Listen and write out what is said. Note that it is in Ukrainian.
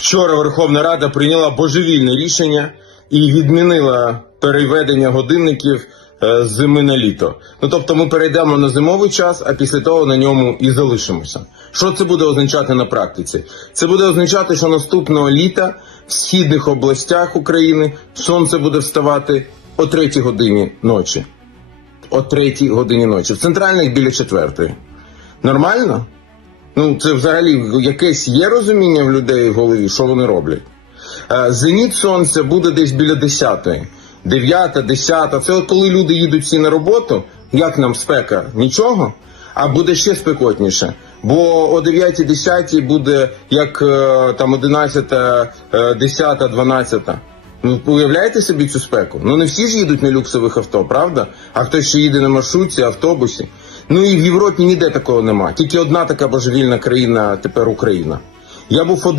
Вчора Верховна Рада прийняла божевільне рішення і відмінила переведення годинників е, з зими на літо. Ну тобто ми перейдемо на зимовий час, а після того на ньому і залишимося. Що це буде означати на практиці? Це буде означати, що наступного літа в східних областях України сонце буде вставати о третій годині ночі. О третій годині ночі. В центральних біля четвертої. Нормально? Ну, це взагалі якесь є розуміння в людей в голові, що вони роблять. Е, Зеніт сонця буде десь біля 10-ї. 9, 10. Це коли люди їдуть всі на роботу, як нам спека? Нічого? А буде ще спекотніше. Бо о 9, 10 буде як е, там 11, е, 10, 12. Ну, уявляєте собі цю спеку? Ну не всі ж їдуть на люксових авто, правда? А хтось ще їде на маршрутці, автобусі. Ну і в Європі ніде такого нема. Тільки одна така божевільна країна тепер Україна. Я був.